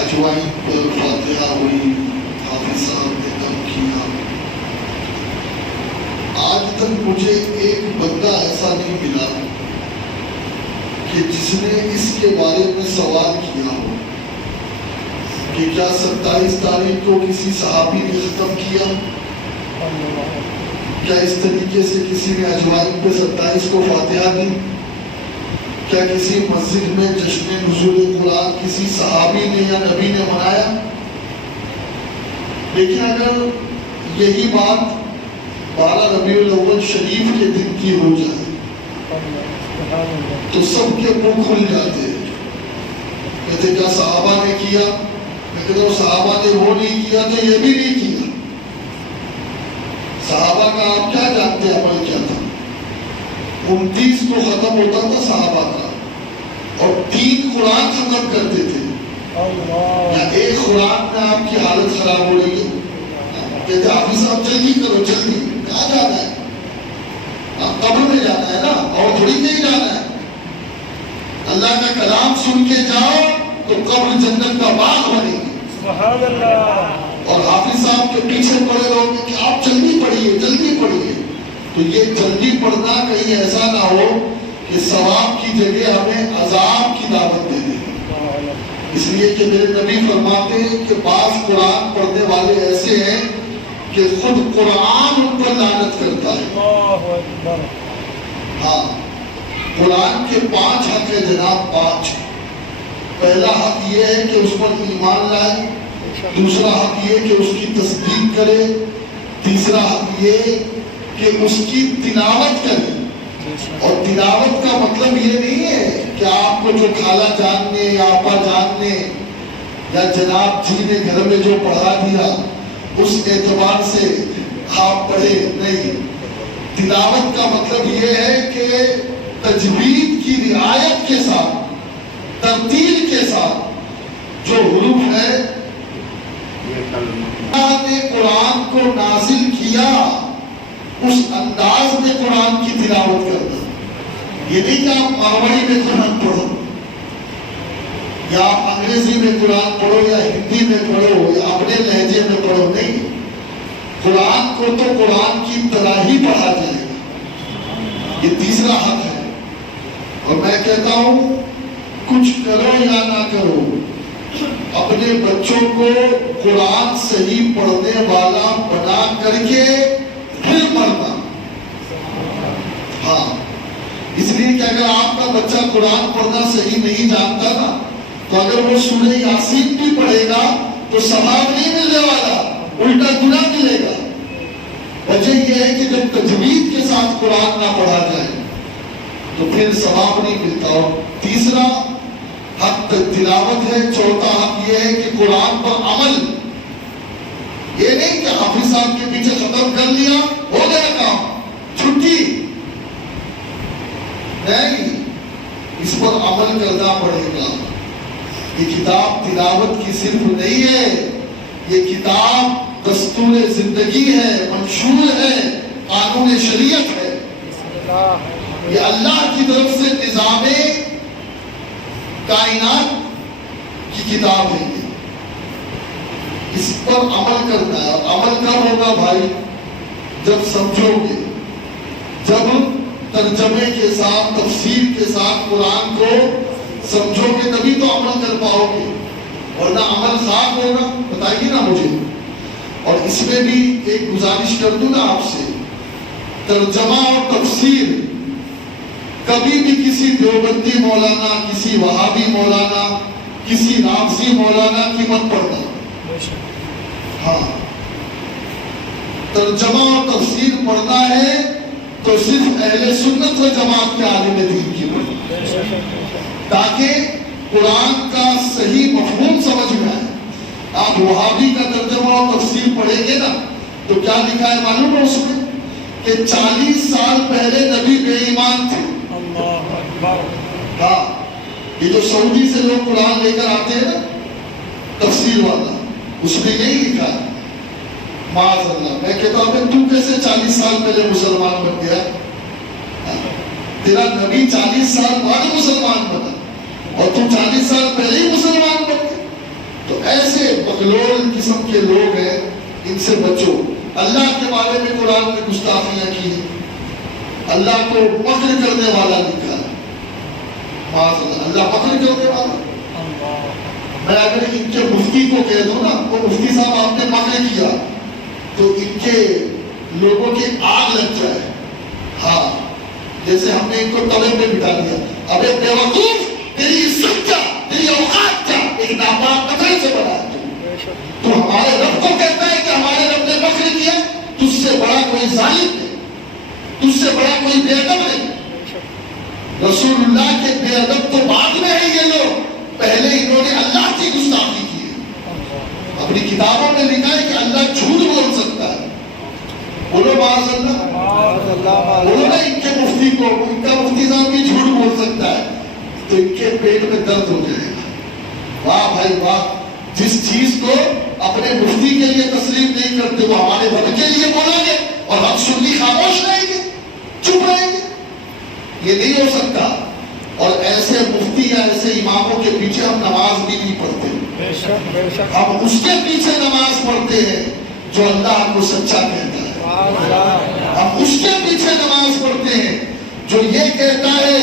اجوائن پر فاتحہ ہوئی، حافظ صاحب نے دم کیا. آج تک مجھے ایک بندہ ایسا نہیں ملا کہ جس نے اس کے بارے میں سوال کیا ہو کہ کیا 27 تاریخ کو کسی صحابی نے ختم کیا، کیا اس طریقے سے کسی نے اجوائن پہ 27 کو فاتحہ دی، کیا کسی مسجد میں جشن نزول قرآن کسی صحابی نے یا نبی نے منایا. لیکن اگر یہی بات 12 ربیع الاول شریف کے دن کی ہو جائے تو سب کے منہ کھل جاتے ہیں. کہتے کیا صحابہ نے کیا؟ میں کہتا ہوں صحابہ نے وہ نہیں کیا تو یہ بھی نہیں کیا. صحابہ کا آپ کیا جانتے ہیں عمل کیا تھا؟ 29 کو ختم ہوتا تھا صحابہ کا، اور 3 قرآن ختم کرتے تھے. یا ایک قرآن میں آپ کی حالت خراب ہو رہی ہے، کہتے حافظ صاحب جلدی کرو جلدی. کہاں جانا ہے؟ قبر میں جانا ہے نا، اور تھوڑی کہیں جانا ہے. اللہ کا کلام سن کے جاؤ تو قبر جنت کا باغ بنے گی. سبحان اللہ. اور حافظ صاحب کے پیچھے پڑے رہو گے کہ آپ جلدی پڑھیے جلدی پڑھیے. تو یہ جلدی پڑھنا کہیں ایسا نہ ہو کہ ثواب کی جگہ ہمیں عذاب کی دعوت دے دے. اس لیے کہ میرے نبی فرماتے ہیں کہ بعض قرآن پڑھنے والے ایسے ہیں کہ خود قرآن ان پر لعنت کرتا ہے. ہاں، قرآن کے 5 حق ہے جناب، 5. پہلا حق یہ ہے کہ اس پر ایمان لائے، دوسرا حق یہ کہ اس کی تصدیق کرے، تیسرا حق یہ کہ اس کی تلاوت کرے. اور تلاوت کا مطلب یہ نہیں ہے کہ آپ کو جو خالہ جان نے یا آپا جان نے یا جناب جی نے گھر میں جو پڑھا دیا اس اعتبار سے آپ پڑھے. نہیں، تلاوت کا مطلب یہ ہے کہ تجوید کی رعایت کے ساتھ، ترتیل کے ساتھ جو حروف ہے اللہ نے قرآن کو نازل کیا اس انداز میں قرآن کی تلاوت کرنا. یہ نہیں کہ آپ ماروڑی میں قرآن پڑھو یا آپ انگریزی میں قرآن پڑھو یا ہندی میں پڑھو یا اپنے لہجے میں پڑھو. نہیں، قرآن کو تو قرآن کی طرح ہی پڑھا جائے گا. یہ تیسرا حق ہے. اور میں کہتا ہوں کچھ کرو یا نہ کرو، اپنے بچوں کو قرآن صحیح پڑھنے والا بنا کر کے پھر پڑھنا. ہاں، اس لیے کہ اگر آپ کا بچہ قرآن پڑھنا صحیح نہیں جانتا نا تو اگر وہ سورہ یاسین بھی پڑھے گا تو ثواب نہیں ملنے والا، الٹا گناہ ملے گا. وجہ یہ ہے کہ جب تجوید کے ساتھ قرآن نہ پڑھا جائے تو پھر ثواب نہیں ملتا. اور تیسرا حق تلاوت ہے. چوتھا حق یہ ہے کہ قرآن پر عمل. یہ نہیں کہ حافظ صاحب کے پیچھے ختم کر لیا ہو گیا کام، چھٹی نہیں، اس پر عمل کرنا پڑے گا. یہ کتاب تلاوت کی صرف نہیں ہے، یہ کتاب دستور زندگی ہے، منشور ہے، قانون شریعت ہے. یہ اللہ کی طرف سے نظام کائنات کی کتاب ہے. اس پر عمل کرنا ہے. عمل کب ہوگا بھائی؟ جب سمجھو گے، جب ترجمے کے ساتھ تفسیر کے ساتھ قرآن کو سمجھو گے تبھی تو عمل کر پاؤ گے، ورنہ عمل خاک ہوگا. بتائیے نا مجھے. اور اس میں بھی ایک گزارش کر دوں نا آپ سے، ترجمہ اور تفسیر کبھی بھی کسی دیوبندی مولانا، کسی وہابی مولانا، کسی رافضی مولانا کی مت پڑھنا. ہاں، ترجمہ اور تفسیر پڑھنا ہے تو صرف اہل سنت و جماعت کے عالم دین کی پڑھنا، تاکہ قرآن کا صحیح مفہوم سمجھ میں آئے. آپ وہابی کا ترجمہ اور تفسیر پڑھیں گے نا تو کیا لکھا ہے معلوم ہے اس میں؟ کہ 40 سال پہلے نبی بے ایمان تھے. ہاں، یہ جو سعودی سے لوگ قرآن لے کر آتے ہیں نا تفسیر والا، اس میں یہی لکھا ہے. معاذ اللہ. میں کہتا ہوں کہ تو کیسے 40 سال پہلے مسلمان بن گیا؟ تیرا نبی 40 سال بعد مسلمان بنا اور تو 40 سال پہلے ہی مسلمان بن گیا. تو بکلول قسم کے لوگ ہیں، ان سے بچو۔ اللہ کے بارے میں قرآن میں گستاخیاں کی ہیں، اللہ کو مکر کرنے والا لکھا ہے، معاذ اللہ، اللہ مکر کرنے والا۔ میں اگر ان کے مفتی کو کہہ دوں نا، وہ مفتی صاحب آپ نے مکر کیا، تو ان کے لوگوں کی آگ لگ جائے۔ ہاں، جیسے ہم نے ان کو توے پہ بٹھا دیا، ابے بے وقوف، تیری عزت کیا، تیری اوقات کیا، ایک ناپاک قتل سے بڑا ہے تو ہمارے رب کو کہتا ہے کہ ہمارے رب نے مکر کیا، تجھ سے بڑا کوئی ظالم نہیں، تجھ سے بڑا کوئی بے ادب نہیں۔ رسول اللہ کے بے ادب تو بعد میں ہیں یہ لوگ، پہلے انہوں نے اللہ کی گستاخی کی ہے۔ اپنی کتابوں میں لکھا ہے کہ اللہ جھوٹ بول سکتا ہے، بولو معاذ اللہ، بولو نا ان کے مفتی کو، ان کا مفتی صاحب بھی جھوٹ بول سکتا ہے تو ان کے پیٹ میں درد ہو جائے گا۔ واہ بھائی واہ، جس چیز کو اپنے مفتی کے لیے تسلیم نہیں کرتے وہ ہمارے رب کے لیے بولیں گے اور ہم سنی خاموش رہیں گے، چپ رہیں گے، یہ نہیں ہو سکتا۔ اور ایسے مفتی یا ایسے اماموں کے پیچھے ہم نماز بھی نہیں پڑھتے، ہم اس کے پیچھے نماز پڑھتے ہیں جو اللہ کو سچا کہتا ہے، ہم اس کے پیچھے نماز پڑھتے ہیں جو یہ کہتا ہے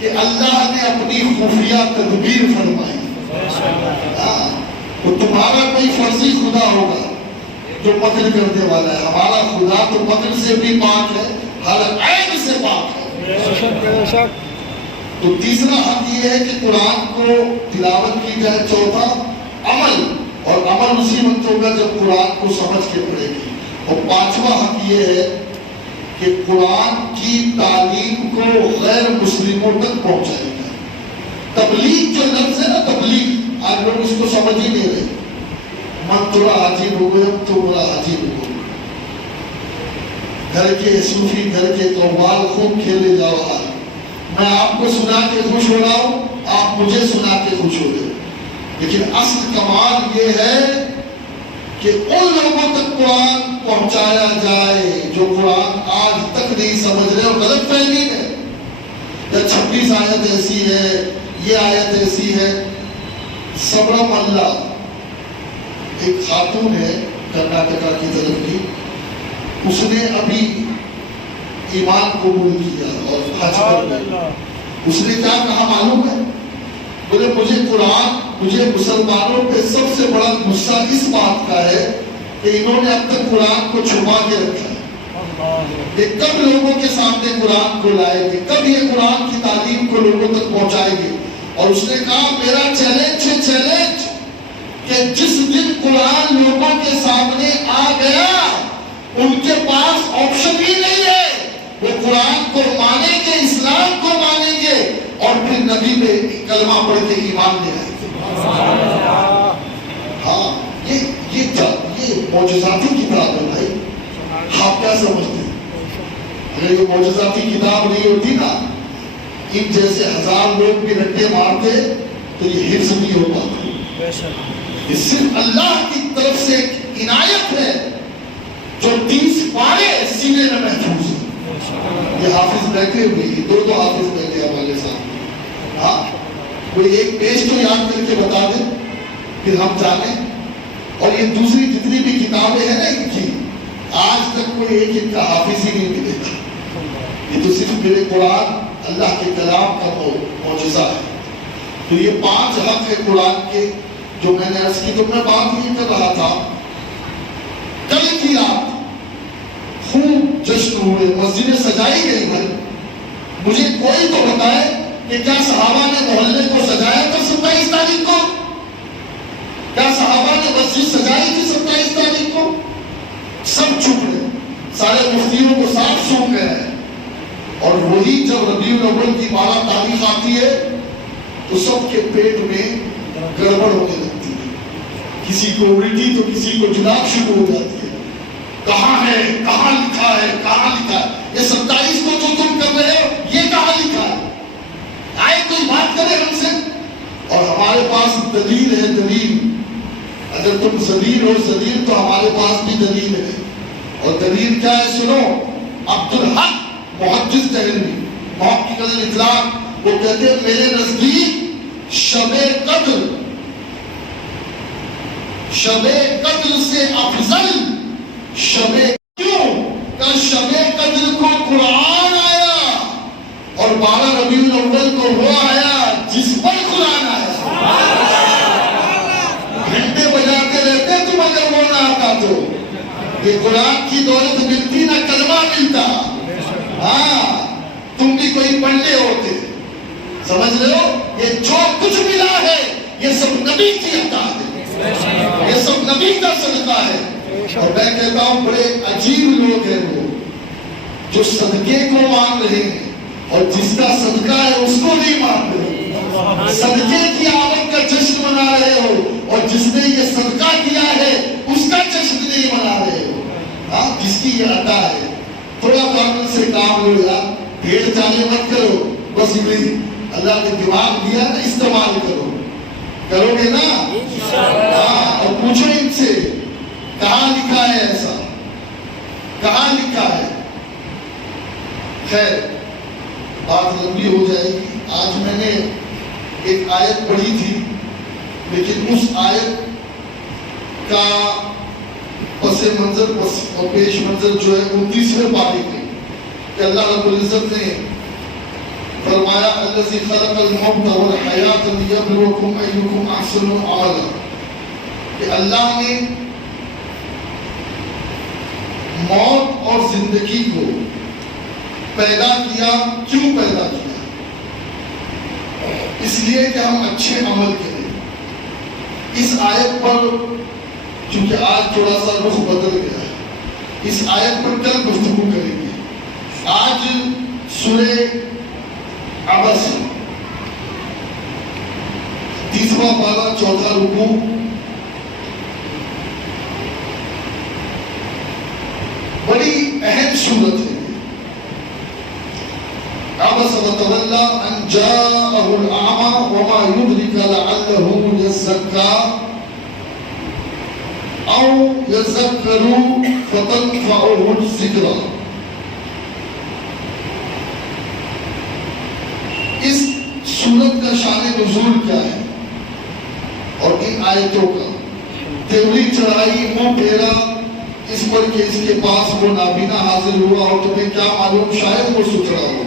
کہ اللہ نے اپنی خفیہ تدبیر فرمائی۔ تو تمہارا کوئی فرضی خدا ہوگا جو مکر کرنے والا ہے، ہمارا خدا تو مکر سے بھی پاک ہے، ہر عیب سے پاک ہے۔ تو تیسرا حق یہ ہے کہ قرآن کو تلاوت کی جائے، چوتھا عمل، اور عمل اسی وقت ہوگا جب قرآن کو سمجھ کے پڑھے گی، اور پانچواں حق یہ ہے کہ قرآن کی تعلیم کو غیر مسلموں تک پہنچائے گا۔ تبلیغ جو لفظ ہے نا، تبلیغ، آج لوگ اس کو سمجھ ہی نہیں رہے، من تھوڑا عجیب ہو گیا تو بڑا عجیب ہو گیا، گھر کے صوفی گھر کے قوال خوب کھیلے جاؤ، میں آپ کو سنا کے خوش ہو رہا ہوں، آپ مجھے سنا کے خوش ہو رہے، لیکن اصل کمال یہ ہے کہ ان لوگوں تک قرآن پہنچایا جائے جو قرآن آج تک نہیں سمجھ رہے اور غلط فہمی ہے، یا 26 آیت ایسی ہے، یہ آیت ایسی ہے۔ سبرم اللہ ایک خاتون ہے کرناٹکا کی طرف کی، اس نے ابھی ایمان قبول کیا اور حج کر گئی۔ اس نے کیا کہا معلوم ہے؟ بولے مجھے قرآن، مجھے مسلمانوں پہ سب سے بڑا غصہ اس بات کا ہے کہ انہوں نے اب تک قرآن کو چھپا کے رکھا ہے، کہ کب لوگوں کے سامنے قرآن کو لائے گے، کب یہ قرآن کی تعلیم کو لوگوں تک پہنچائے گے۔ اور اس نے کہا میرا چیلنج ہے، چیلنج، کہ جس دن قرآن لوگوں کے سامنے آ گیا ان کے پاس آپشن ہی نہیں ہے، وہ قرآن کو مانیں گے، اسلام کو مانیں گے اور پھر نبی پہ کلمہ پڑھ کے ایمان لے آئیں گے۔ ہاں، یہ معجزاتی کتاب ہے بھائی، آپ کیا سمجھتے ہیں؟ اگر یہ معجزاتی کتاب نہیں ہوتی نا، ان جیسے 1000 لوگ بھی رٹے مارتے تو یہ حفظ نہیں ہو پاتا۔ یہ صرف اللہ کی طرف سے ایک عنایت ہے جو 30 پارے سینے میں محفوظ ہے۔ یہ حافظ بیٹھے ہوئے، یہ دو حافظ بیٹھے ہمارے ساتھ، ہاں کوئی ایک پیج تو یاد کر کے بتا دیں پھر ہم جانیں۔ اور یہ دوسری جتنی بھی کتابیں ہیں نا ان کی، آج تک کوئی ایک ان کا حافظ ہی نہیں ملے گا۔ یہ تو صرف میرے قرآن اللہ کے کلام کا معجزہ ہے۔ تو یہ 5 حق ہے قرآن کے جو میں نے عرض کی۔ تو میں بات یہ کر رہا تھا، کل کی رات خوب جشن ہوئے، مسجدیں سجائی گئی ہیں، مجھے کوئی تو بتائے کہ کیا صحابہ نے محلے کو سجایا تھا 27 تاریخ کو؟ کیا صحابہ نے مسجد سجائی تھی 27 تاریخ کو؟ سب چھپ رہے، سارے مفتیوں کو صاف سونپ گئے ہیں۔ اور وہی جب ربیع الاول کی 12 تاریخ آتی ہے تو سب کے پیٹ میں گڑبڑ ہونے لگتی ہے، کسی کو الٹی تو کسی کو جلاب شروع ہو جاتی ہے، کہاں ہے، کہاں لکھا ہے، کہاں لکھا ہے، یہ 27 کو جو تم کر رہے ہو یہ کہاں لکھا ہے؟ آئے کوئی بات کرے ہم سے؟ اور ہمارے پاس دلیل ہے، دلیل، اگر تم ذلیل ہو ذلیل تو ہمارے پاس بھی دلیل ہے۔ اور دلیل کیا ہے سنو، عبدالحق محدث دہلوی محقق الاطلاق، وہ کہتے ہیں میرے نزدیک شب شب قدر سے افضل شب کیوں کہ شب قدر کو قرآن آیا اور 12 ربیع الاول کو وہ آیا جس پر قرآن آیا. گھنٹے بجاتے رہتے تم اگر وہ نہ آتا تو یہ قرآن کی دولت ملتی نہ کلمہ ملتا. ہاں تم بھی کوئی پڑھنے ہوتے. سمجھ رہے ہو یہ جو کچھ ملا ہے یہ سب نبی کی عطا ہے, یہ سب نبی کا صدقہ ہے. اور میں کہتا ہوں بڑے عجیب لوگ ہیں وہ جو صدقے کو مان رہے ہیں اور جس کا صدقہ ہے اس کو نہیں مان رہے. صدقے کی آمد کا جشن منا رہے ہو اور جس نے یہ صدقہ کیا ہے اس کا جشن نہیں منا رہے ہو. ہاں جس کی یہ عطا ہے تھوڑا قانون سے کام لو یار, بھیڑ چالے مت کرو. بس یہ اللہ نے دماغ دیا نا, استعمال کرو. کرو گے نا ہاں. اور پوچھو ان سے کہاں لکھا ہے ایسا, کہاں لکھا ہے. خیر بات لمبی ہو جائے گی. آج میں نے ایک آیت پڑھی تھی لیکن اس آیت کا پس منظر اور پیش منظر جو ہے 29ویں پارے میں کہ اللہ رب العزت نے فرمایا الذی خلق الموت والحیات لیبلوکم ایکم احسن عملا, کہ اللہ نے موت اور زندگی کو پیدا کیا. کیوں پیدا کیا؟ اس لیے کہ ہم اچھے عمل کریں. اس آیت پر چونکہ آج تھوڑا سا رخ بدل گیا ہے, اس آیت پر کل گفتگو کریں گے. آج سورہ عبس 30واں پارہ 4تھا رکوع. بڑی اہم صورت ہے. عبس وتولى ان جاءه الاعمى وما يدرك لعله يزكى او يذكر فتنفعه الذكرى. اس سورت کا شان نزول کیا ہے اور ان آیتوں کا تیوری چڑھائی منہ پھیرا اس پر کہ اس کے پاس وہ نابینا حاضر ہوا اور تمہیں کیا معلوم شاید وہ ستھرا ہو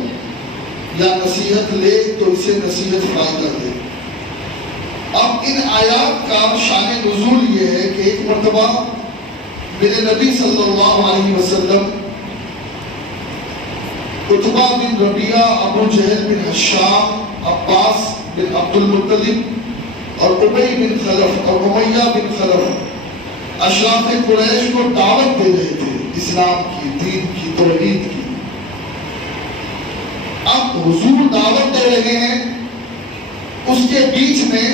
یا نصیحت لے تو اسے نصیحت فائدہ دے. اب ان آیات کا شان نزول یہ ہے کہ ایک مرتبہ میرے نبی صلی اللہ علیہ وسلم عتبہ بن ربیعہ, ابو جہل بن ہشام, عباس بن عبد المطلب اور ابی بن خلف اور امیہ بن خلف اشراف قریش کو دعوت دے رہے تھے اسلام کی, دین کی, توحید کی. اب حضور دعوت دے رہے ہیں, اس کے بیچ میں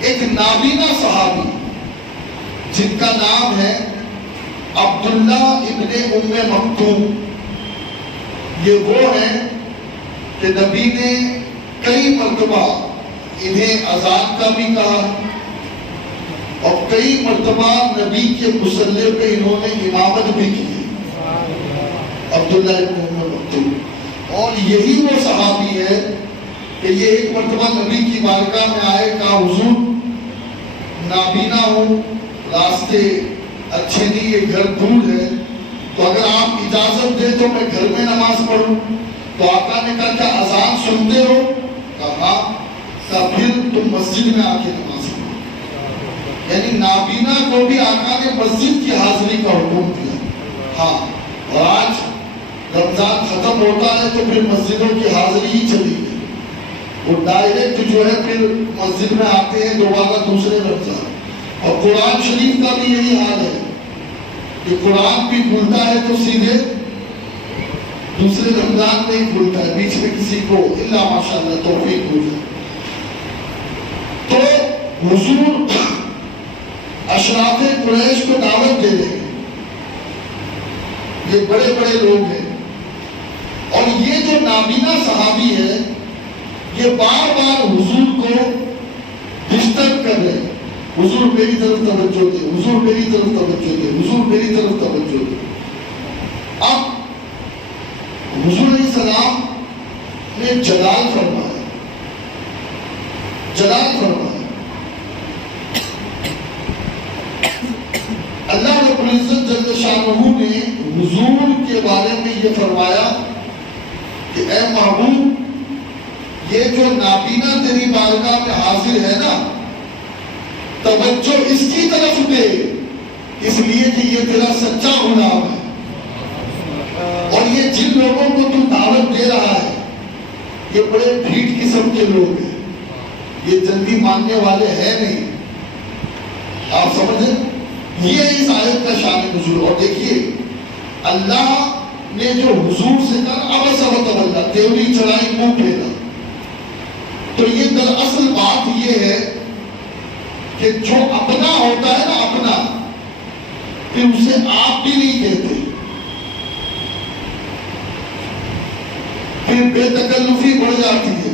ایک نابینا صحابی جن کا نام ہے عبداللہ ابن ام مکتوم. یہ وہ ہیں کہ نبی نے کئی مرتبہ انہیں اذان کا بھی کہا اور کئی مرتبہ نبی کے مصلی پہ انہوں نے امامت بھی کی. عبداللہ ابن ام مکتوم. اور یہی وہ صحابی ہے کہ یہ ایک مرتبہ نبی کی بارگاہ میں آئے, کہا حضور نابینا ہوں, راستے اچھے نہیں, یہ گھر دور ہے, تو اگر آپ اجازت دے تو میں گھر میں نماز پڑھوں. تو آقا نے کہا کیا اذان سنتے ہو؟ کہا ہاں. کہا پھر تم مسجد میں آ کے نماز پڑھو. یعنی نابینا کو بھی آقا نے مسجد کی حاضری کا حکم دیا. ہاں, اور آج رمضان ختم ہوتا ہے تو پھر مسجدوں کی حاضری ہی چلی گئی. وہ ڈائریکٹ جو ہے پھر مسجد میں آتے ہیں دوبارہ دوسرے رمضان. اور قرآن شریف کا بھی یہی حال ہے کہ قرآن بھی کھلتا ہے تو سیدھے دوسرے رمضان میں ہی کھلتا ہے, بیچ میں کسی کو الا ماشاءاللہ توفیق ہو جائے. تو حضور اشراف قریش کو دعوت دے رہے ہیں. یہ بڑے بڑے لوگ ہیں اور یہ جو نابینا صحابی ہے یہ بار بار حضور کو ڈسٹرب کر رہے ہیں. حضور میری طرف توجہ دے, حضور میری طرف توجہ دے, حضور میری طرف توجہ دے. اب حضور علیہ السلام نے جلال فرمایا, جلال فرمایا. عنہ نے حضور کے بارے میں یہ فرمایا کہ اے محبوب، یہ جو نابینا تیری بارگاہ میں حاضر ہے نا، توجہ اس کی طرف دے، اس لیے کہ یہ تیرا سچا غلام ہے، اور یہ جن لوگوں کو تو دعوت دے رہا ہے یہ بڑے ڈھیٹ قسم کے لوگ ہیں، یہ جلدی ماننے والے ہیں نہیں۔ آپ سمجھیں، یہ اس آیت کا شان نزول۔ اور دیکھیے اللہ نے جو حضور سے کہا عبس و تولی، تیوری چڑھائی منہ پھیرا، تو یہ دراصل بات یہ ہے کہ جو اپنا ہوتا ہے نا، اپنا، پھر اسے آپ بھی نہیں کہتے، پھر بے تکلفی بڑھ جاتی ہے،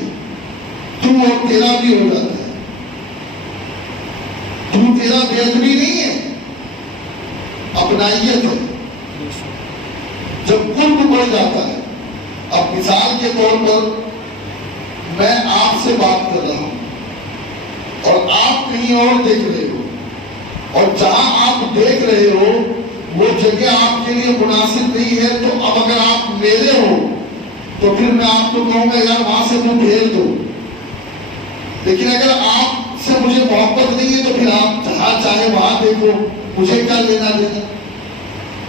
تو اور تیرا بھی ہو جاتا ہے، تو تیرا بے ادبی نہیں ہے، اپنائیت ہے۔ جب قرب بڑھ جاتا ہے، اب مثال کے طور پر میں آپ سے بات کر رہا ہوں اور آپ کہیں اور دیکھ رہے ہو، اور جہاں آپ دیکھ رہے ہو وہ جگہ آپ کے لیے مناسب نہیں ہے، تو اب اگر آپ میرے ہو تو پھر میں آپ کو کہوں گا یار وہاں سے منہ پھیر دو، لیکن اگر آپ سے مجھے محبت نہیں ہے تو پھر آپ جہاں چاہے وہاں دیکھو، مجھے کیا لینا دینا۔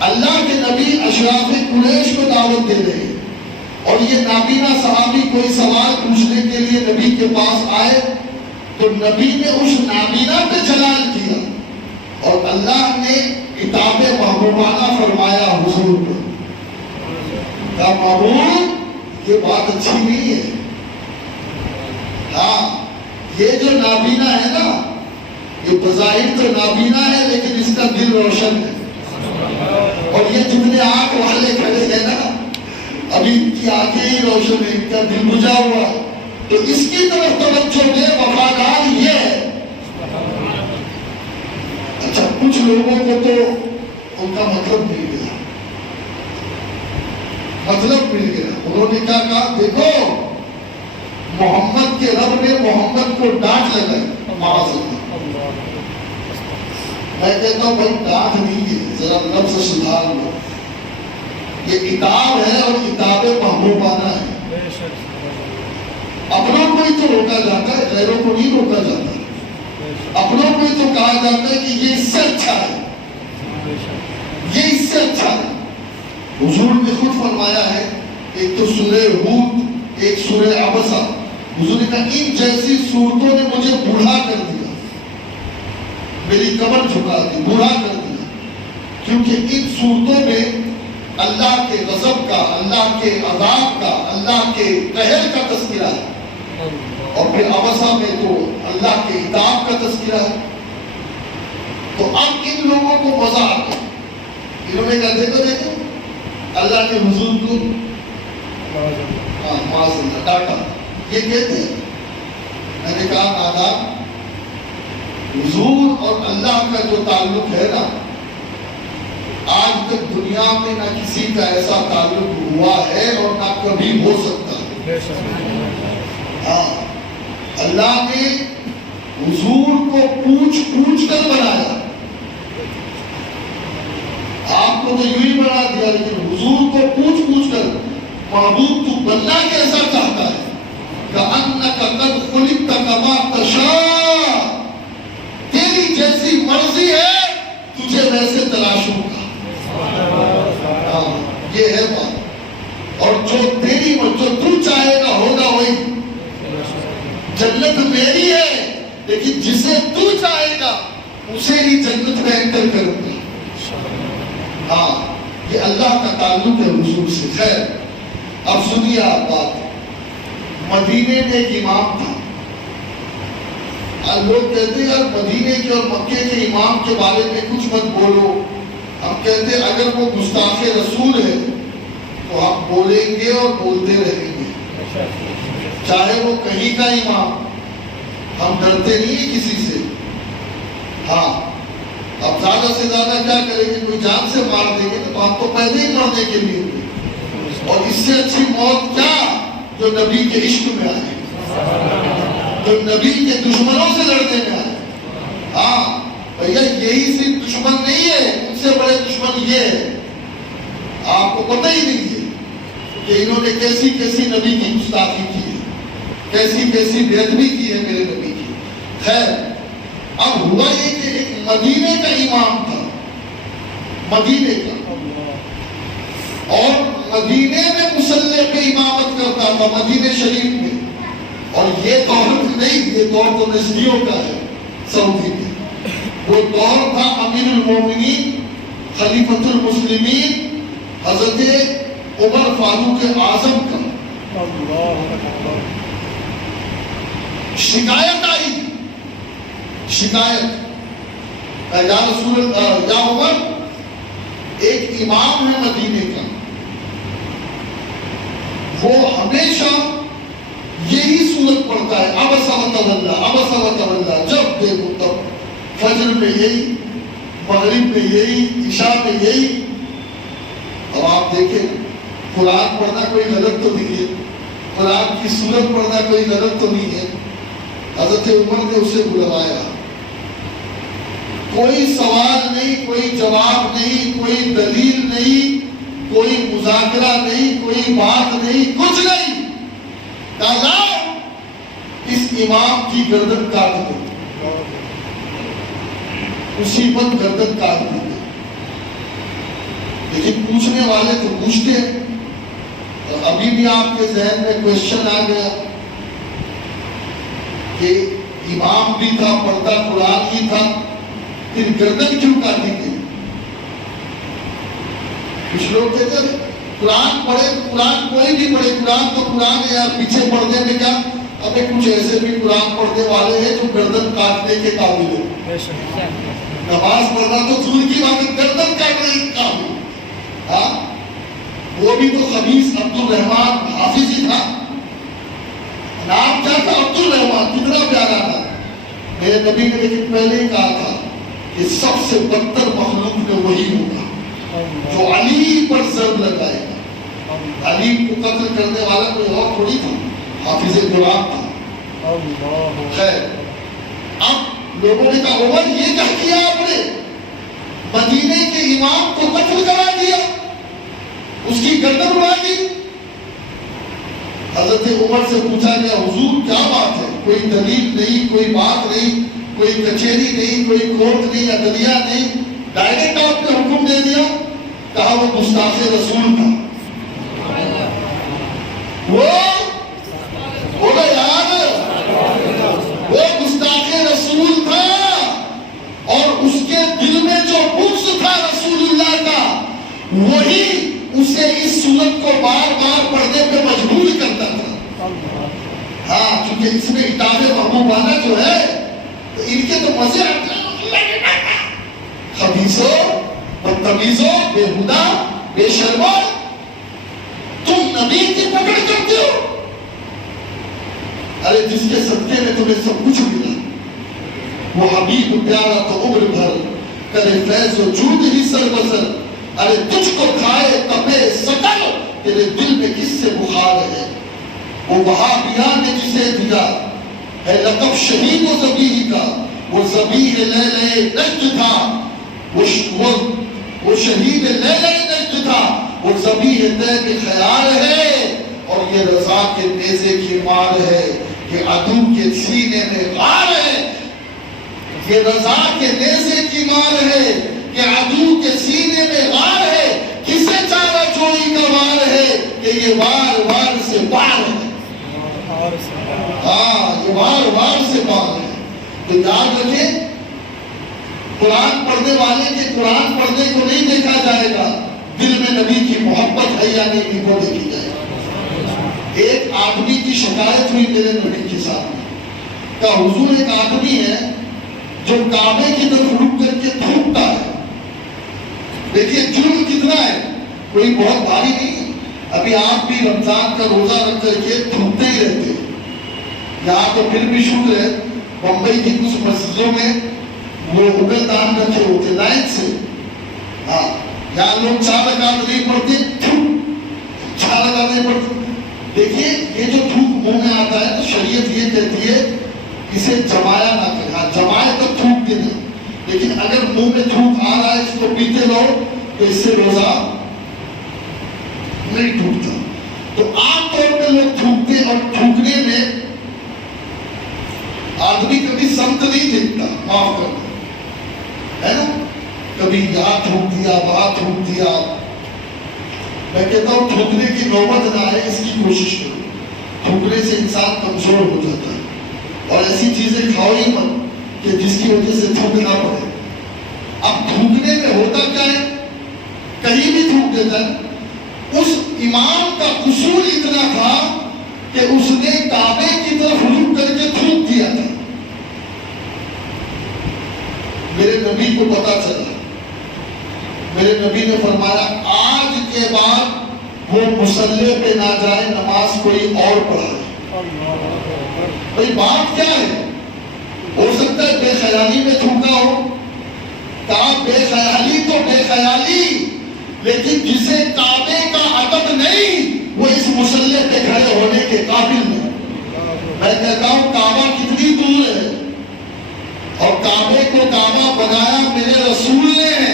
اللہ کے نبی اشراف قریش کو دعوت دے رہے ہیں، اور یہ نابینا صحابی کوئی سوال پوچھنے کے لیے نبی کے پاس آئے تو نبی نے اس نابینا پہ جلال کیا، اور اللہ نے کتاب محبوبانہ فرمایا حضور پہ، کہا محبوب یہ بات اچھی نہیں ہے، ہاں یہ جو نابینا ہے نا، یہ بظاہر تو نابینا ہے لیکن اس کا دل روشن ہے، اور یہ جتنے آنکھ والے کھڑے ہیں نا، ابھی ان کی آنکھیں ہی روشن ہیں، ان کا دل بجھا ہوا ہے، تو اس کی طرف توجہ دے، وفادار یہ ہے۔ اچھا کچھ لوگوں کو تو ان کا مطلب مل گیا، مطلب مل گیا، انہوں نے کیا کہا، دیکھو محمد کے رب نے محمد کو ڈانٹ لگائی، معاذ اللہ۔ میں کہتا ہوں بھائی ڈانٹ نہیں ہے، ذرا لفظ سدھار لو، یہ کتاب ہے اور کتاب محبوبانہ ہے، اپنوں کو ہی تو روکا جاتا ہے، غیروں کو نہیں روکا جاتا، اپنوں کو ہی تو کہا جاتا ہے کہ یہ اس سے اچھا ہے، یہ اس سے اچھا ہے۔ حضور نے خود فرمایا ہے، ایک تو سورہ ہود، ایک سورہ عبسہ، حضور نے کہا ان جیسی صورتوں نے مجھے بوڑھا کر دیا، میری کمر جھکا دی، بوڑھا کر دیا، کیونکہ ان صورتوں میں اللہ کے غضب کا، اللہ کے عذاب کا، اللہ کے قہر کا تذکرہ ہے، اور پھر عبسہ میں تو اللہ کے عتاب کا تذکرہ ہے۔ تو اب ان لوگوں کو مزہ آتا ہے، انہوں نے کہا دیکھو اللہ کے حضور کو معاذ اللہ ڈاٹا، یہ کہتے ہیں۔ میں نے کہا نادان، حضور اور اللہ کا جو تعلق ہے نا، آج تک دنیا میں نہ کسی کا ایسا تعلق ہوا ہے اور نہ کبھی ہو سکتا ہے۔ ہاں اللہ نے حضور کو پوچھ پوچھ کر بنایا، آپ کو تو یوں ہی بنا دیا، لیکن حضور کو پوچھ پوچھ کر محبوب تو بننا کیسا چاہتا ہے، کأنک قد خلقت کما تشاء، تیری جیسی مرضی ہے تجھے ویسے تراشوں گا۔ یہ ہے بات، اور جو تیری جو تو چاہے گا ہوگا وہی۔ جنت میری ہے لیکن جسے تو چاہے گا اسے ہی جنت میں انٹر کروں گا۔ ہاں یہ اللہ کا تعلق ہے حضور سے۔ خیر اب سنیے آپ بات، مدینے میں ایک امام تھا، لوگ کہتے ہیں یار مدینے کے اور مکے کے امام کے بارے میں کچھ مت بولو، ہم کہتے ہیں اگر وہ گستاخ رسول ہے تو ہم بولیں گے اور بولتے رہیں گے، چاہے وہ کہیں کا امام، ہم ڈرتے نہیں ہیں کسی سے۔ ہاں اب زیادہ سے زیادہ کیا کریں گے، کوئی جان سے مار دیں گے تو ہم تو پہلے ہی مرنے کے لیے ہوئے، اور اس سے اچھی موت کیا جو نبی کے عشق میں آئے، جو نبی کے دشمنوں سے لڑنے میں آئے۔ ہاں بھیا یہی صرف دشمن نہیں ہے، ان سے بڑے دشمن یہ ہے آپ کو پتہ ہی نہیں ہے کہ انہوں نے کیسی کیسی نبی کی گستاخی کی ہے، کیسی کیسی بے ادبی کی ہے میرے نبی کی۔ خیر، اب ہوا یہ کہ ایک مدینے کا امام تھا، مدینے کا، اور مدینے میں مصلی پہ امامت کرتا تھا، مدینے شریف میں۔ اور یہ دور نہیں، یہ دور تو نجدیوں کا ہے سعودی میں۔ وہ دور تھا امیر المومنین خلیفۃ المسلمین حضرت عمر فاروق اعظم کا۔ شکایت آئی، شکایت، یا رسول یا عمر، ایک امام ہے مدینے کا، وہ ہمیشہ یہی سورت پڑھتا ہے، عبس وتولی، عبس وتولی، جب دیکھو تب، فجر میں یہی، مغرب میں یہی، عشاء میں یہی۔ اب آپ دیکھیں، قرآن پڑھنا کوئی غلط تو نہیں ہے، قرآن کی سورت پڑھنا کوئی غلط تو نہیں ہے۔ حضرت عمر نے اسے بلوایا، کوئی سوال نہیں، کوئی جواب نہیں، کوئی دلیل نہیں، کوئی مذاکرہ نہیں، کوئی بات نہیں، کچھ نہیں۔ کہا اس امام کی گردن کاٹ دو، اسی وقت گردن کاٹ دی گئی۔ لیکن پوچھنے والے تو پوچھتے ہیں، اور ابھی بھی آپ کے ذہن میں کوشچن آ گیا کہ امام بھی تھا، پڑھتا قرآن ہی تھا، پھر گردن کیوں کاٹی گئی؟ کچھ لوگ کہتے ہیں قرآن پڑھے، قرآن کوئی بھی پڑھے، قرآن تو قرآن ہے یار، پیچھے پڑھنے میں کیا؟ ابھی کچھ ایسے بھی قرآن پڑھنے والے ہیں جو گردن کاٹنے کے قابل ہیں۔ نماز پڑھنا تو دور کی بات ہے، گردن کاٹنے کے قابل۔ ہاں، وہ بھی تو خبیث عبد الرحمن حافظ ہی تھا، نام کیا تھا؟ عبد الرحمن، کتنا پیارا تھا۔ میرے نبی نے لیکن پہلے ہی کہا تھا کہ سب سے بدتر مخلوق میں وہی ہوگا جو علی پر ضرب لگائے گا۔ علی کو قتل کرنے والا کوئی اور تھوڑی تھا، حافظ قرآن تھا۔ خیر، اب لوگوں نے کہا عمر یہ کیا کیا آپ نے؟ مدینے کے امام کو قتل کرا دیا، اس کی گردن اڑا دی۔ حضرت عمر سے پوچھا گیا حضور کیا بات ہے؟ کوئی دلیل نہیں، کوئی بات نہیں، کوئی کچہری نہیں، کوئی کورٹ نہیں، عدلیہ نہیں، ڈائریکٹ آپ نے حکم دے دیا۔ کہا وہ گستاخ رسول تھا۔ وہ یار، وہ گستاخ رسول تھا، اور اس کے دل میں جو بغض تھا رسول اللہ کا، وہی اسے اس سورت کو بار بار پڑھنے پہ مجبور کرتا تھا۔ ہاں، کیونکہ اس میں اطاعت محبوبانہ جو ہے تو ان کے تو مزے آتے ہیں۔ خبیثوں، بدتمیزوں، بےہودہ، بے شرموں، تم نبی کی پکڑ کرتے ہو؟ ارے جس کے صدقے میں تمہیں سب کچھ ملا، وہ حبیب پیارا تو عمر بھر کرے فیض و جود ہی سر بسر۔ ارے تجھ کو کھائے تپے سکل، تیرے دل میں کس سے بخار ہے؟ وہ وہابیہ نے جسے دیا ہے لقب شہید و ذبیح کا، وہ ذبیح لیلہ نجد تھا، وہ شہید لیلہ نجد تھا، وہ ذبیح طے کے خیال ہے، اور یہ رضا کے نیزے کی مار ہے کہ عدو کے سینے میں غار ہے۔ یہ رضا کے نیزے کی مار ہے کہ عدو کے سینے میں غار ہے، کسے چارہ چوری کا وار ہے کہ یہ وار وار سے پار ہے۔ ہاں، یہ وار وار سے پار ہے۔ تو یاد رکھیں، قرآن پڑھنے والے کے قرآن پڑھنے کو نہیں دیکھا جائے گا، دل میں نبی کی محبت ہے یا نہیں وہ دیکھی جائے گا۔ ایک آدمی کی شکایت ہوئی میرے نبی کے سامنے، کہا حضور ایک آدمی ہے جو کعبے کی طرف رک کر کے تھوکتا ہے۔ دیکھیے جرم کتنا ہے، کوئی بہت بھاری نہیں ہے۔ ابھی آپ بھی رمضان کا روزہ رکھ کر کے تھوکتے ہی رہتے ہیں۔ یہاں تو پھر بھی شکر ہے، بمبئی کی کچھ مسجدوں میں وہ اگل دان رکھے ہوتے لائن سے۔ ہاں، یہاں لوگ 4 رکعت نہیں پڑھتے، 4 رکعت نہیں پڑھتے۔ دیکھیے یہ جو تھوک منہ میں آتا ہے تو شریعت یہ کہتی ہے اسے جمایا نہ کرے۔ ہاں، جمائے تو تھوک کے نہیں، لیکن اگر منہ میں تھوک آ رہا ہے اس کو پیتے رہو تو اس سے روزہ نہیں ٹوٹتا. تو عام طور پہ لوگ تھوکتے اور تھوکنے میں آدمی کبھی سمت نہیں دیکھتا, معاف کرنا ہے نا, کبھی یہاں تھوک دیا وہاں تھوک دیا. میں کہتا ہوں تھوکنے کی نوبت نہ آئے اس کی کوشش کرو. تھوکنے سے انسان کمزور ہو جاتا ہے, اور ایسی چیزیں کھاؤ ہی مت کہ جس کی وجہ سے تھوکنا پڑے. اب تھوکنے میں ہوتا کیا ہے, کہیں بھی تھوک دیتا ہے. اس امام کا قصور اتنا تھا کہ اس نے کعبے کی طرف رخ کر کے تھوک دیا تھا. میرے نبی کو پتا چلا, میرے نبی نے فرمایا آج کے بعد وہ مصلی پہ نہ جائے, نماز کوئی اور پڑھائے. بھئی بات کیا ہے؟ ہو سکتا ہے بے خیالی میں تھوکا ہو. کہا بے خیالی تو بے خیالی, لیکن جسے کعبے کا ادب نہیں وہ اس مصلی پہ کھڑے ہونے کے قابل نہیں. میں کہتا ہوں کعبہ کتنی دور ہے, اور کعبے کو کعبہ بنایا میرے رسول نے ہے.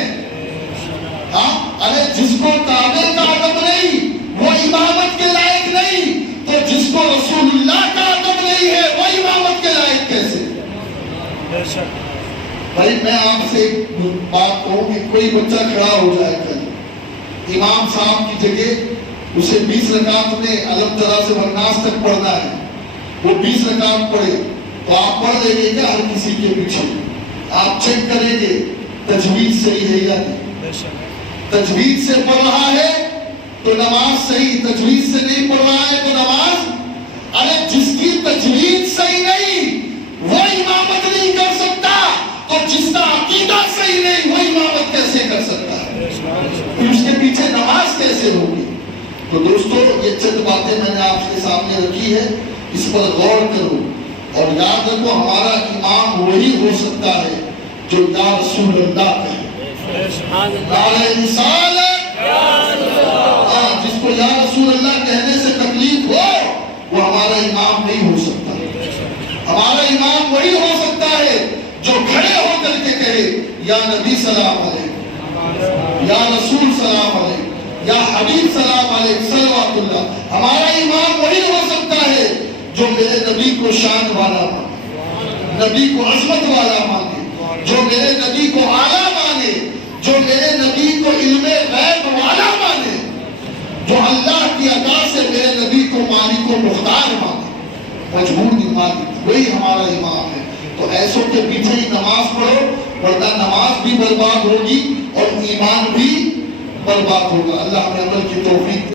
ہاں, ارے جس کو کعبے کا ادب نہیں وہ امامت کے لائق نہیں, تو جس کو رسول اللہ کا ادب نہیں ہے وہ امامت کے لائق کیسے؟ بھائی میں آپ سے ایک بات کہوں کہ کوئی بچہ کھڑا ہو جائے کل امام صاحب کی جگہ, اسے 20 رکعت میں الم ترا سے والناس تک پڑھنا ہے, وہ 20 رکعت پڑھے تو آپ پڑھ لیں گے کیا ہر کسی کے پیچھے؟ آپ چیک کریں گے تجوید صحیح ہے یا نہیں. تجوید سے پڑھ رہا ہے تو نماز صحیح, تجوید سے نہیں پڑھ رہا ہے تو نماز. ارے جس کی تجوید صحیح نہیں وہ امامت نہیں کر سکتا, اور جس کا عقیدہ صحیح نہیں وہ امامت کیسے کر سکتا ہے؟ اس کے پیچھے نماز کیسے ہوگی؟ تو دوستو یہ چند باتیں میں نے آپ کے سامنے رکھی ہے, اس پر غور کرو اور یاد رکھو ہمارا امام وہی ہو سکتا ہے جو یا رسول اللہ کہے. نعرہ رسالت, جس کو یا رسول اللہ کہنے سے تکلیف ہو وہ ہمارا امام نہیں ہو سکتا. ہمارا امام وہی ہو سکتا ہے جو کھڑے ہو کر کے کہے یا نبی سلام علیکم, یا رسول سلام علیکم, یا حبیب سلام علیکم صلوات اللہ. ہمارا امام وہی ہو سکتا ہے جو میرے نبی کو شان والا مانے, نبی کو عظمت والا مانے, جو میرے نبی کو اعلیٰ مانے, جو میرے نبی کو علم غیب والا مانے, جو اللہ کی عطا سے میرے نبی کو مالک و مختار مانے, مجبور نہیں مالک, وہی ہمارا امام ہے. تو ایسوں کے پیچھے ہی نماز پڑھو, ورنہ نماز بھی برباد ہوگی اور ایمان بھی برباد ہوگا. اللہ ہمیں عمل کی توفیق